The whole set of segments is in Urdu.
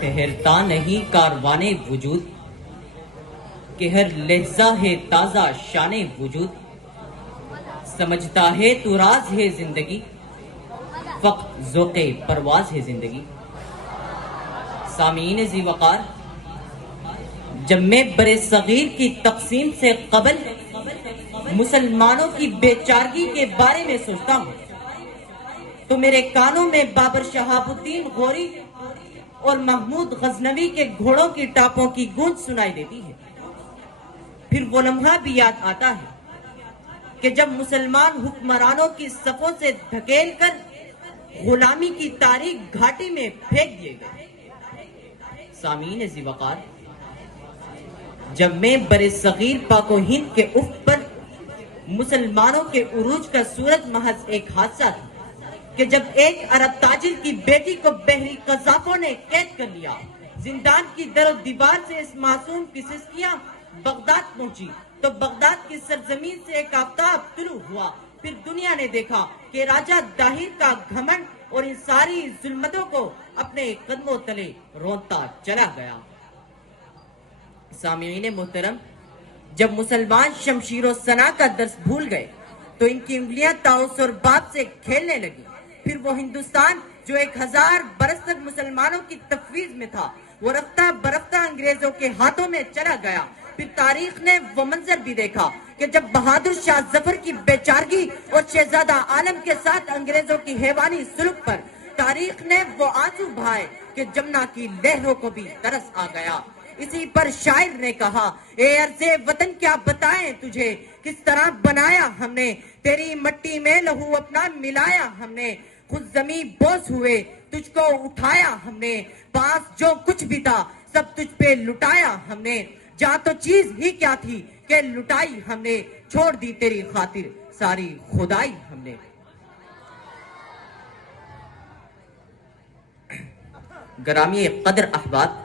ٹھہرتا نہیں کاروانے وجود کہ ہر لحظہ ہے تازہ شان وجود. سمجھتا ہے تو راز ہے زندگی فقط ذوق پرواز ہے زندگی. سامعین ذی وقار، جب میں بر صغیر کی تقسیم سے قبل مسلمانوں کی بے چارگی کے بارے میں سوچتا ہوں تو میرے کانوں میں بابر شہاب الدین غوری اور محمود غزنوی کے گھوڑوں کی ٹاپوں کی گونج سنائی دیتی ہے. پھر وہ لمحہ بھی یاد آتا ہے کہ جب مسلمان حکمرانوں کی صفوں سے دھکیل کر غلامی کی تاریک گھاٹی میں پھینک دیے گئے. سامعین ذی وقار، جب میں بر صغیر پاک و ہند کے افق پر مسلمانوں کے عروج کا سورج محض ایک حادثہ تھا کہ جب ایک عرب تاجر کی بیٹی کو بحری قذافوں نے قید کر لیا، زندان کی در و دیوار سے اس معصوم کی سسکیاں بغداد پہنچی تو بغداد کی سرزمین سے ایک آفتاب طلوع ہوا. پھر دنیا نے دیکھا کہ راجہ داہر کا گھمنڈ اور ان ساری ظلمتوں کو اپنے قدموں تلے رونتا چلا گیا. سامعین محترم، جب مسلمان شمشیر و سنا کا درس بھول گئے تو ان کی انگلیاں طاؤس اور باب سے کھیلنے لگی. پھر وہ ہندوستان جو 1000 برس تک مسلمانوں کی تفویض میں تھا وہ رفتہ برفتہ انگریزوں کے ہاتھوں میں چلا گیا. پھر تاریخ نے وہ منظر بھی دیکھا کہ جب بہادر شاہ ظفر کی بے چارگی اور شہزادہ عالم کے ساتھ انگریزوں کی حیوانی سلوک پر تاریخ نے وہ آنسو بہائے کہ جمنا کی لہروں کو بھی ترس آ گیا. اسی پر شاعر نے کہا، اے عرض وطن کیا بتائیں تجھے، کس طرح بنایا ہم نے تیری مٹی میں لہو اپنا ملایا ہم نے. خود زمین بوس ہوئے تجھ کو اٹھایا ہم نے، پاس جو کچھ بھی تھا سب تجھ پہ لٹایا ہم نے. جہاں تو چیز ہی کیا تھی کہ لٹائی ہم نے، چھوڑ دی تیری خاطر ساری خدائی ہم نے. گرامی قدر احباب،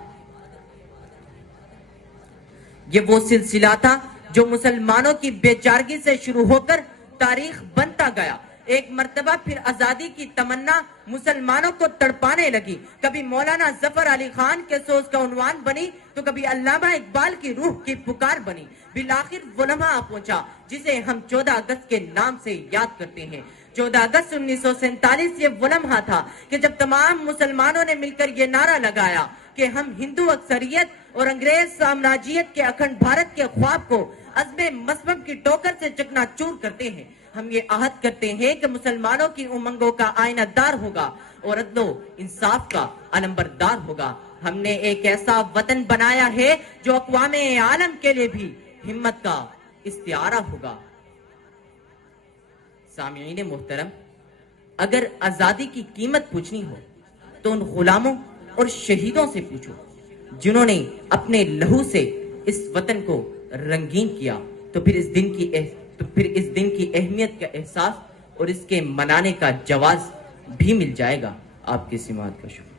یہ وہ سلسلہ تھا جو مسلمانوں کی بے چارگی سے شروع ہو کر تاریخ بنتا گیا. ایک مرتبہ پھر آزادی کی تمنا مسلمانوں کو تڑپانے لگی. کبھی مولانا ظفر علی خان کے سوز کا عنوان بنی تو کبھی علامہ اقبال کی روح کی پکار بنی. بالآخر وہ لمحہ پہنچا جسے ہم 14 اگست کے نام سے یاد کرتے ہیں. 14 اگست 1947 یہ وہ لمحہ تھا کہ جب تمام مسلمانوں نے مل کر یہ نعرہ لگایا کہ ہم ہندو اکثریت اور انگریز سامراجیت کے اکھنڈ بھارت کے خواب کو عزم مصمم کی ٹوکر سے چکنا چور کرتے ہیں. ہم یہ عہد کرتے ہیں کہ مسلمانوں کی امنگوں کا آئینہ دار ہوگا اور عدل و انصاف کا علمبردار ہوگا. ہم نے ایک ایسا وطن بنایا ہے جو اقوام عالم کے لیے بھی ہمت کا استعارہ ہوگا. سامعین محترم، اگر آزادی کی قیمت پوچھنی ہو تو ان غلاموں اور شہیدوں سے پوچھو جنہوں نے اپنے لہو سے اس وطن کو رنگین کیا. تو پھر اس دن کی اہمیت کا احساس اور اس کے منانے کا جواز بھی مل جائے گا. آپ کی سماعت کا شکریہ.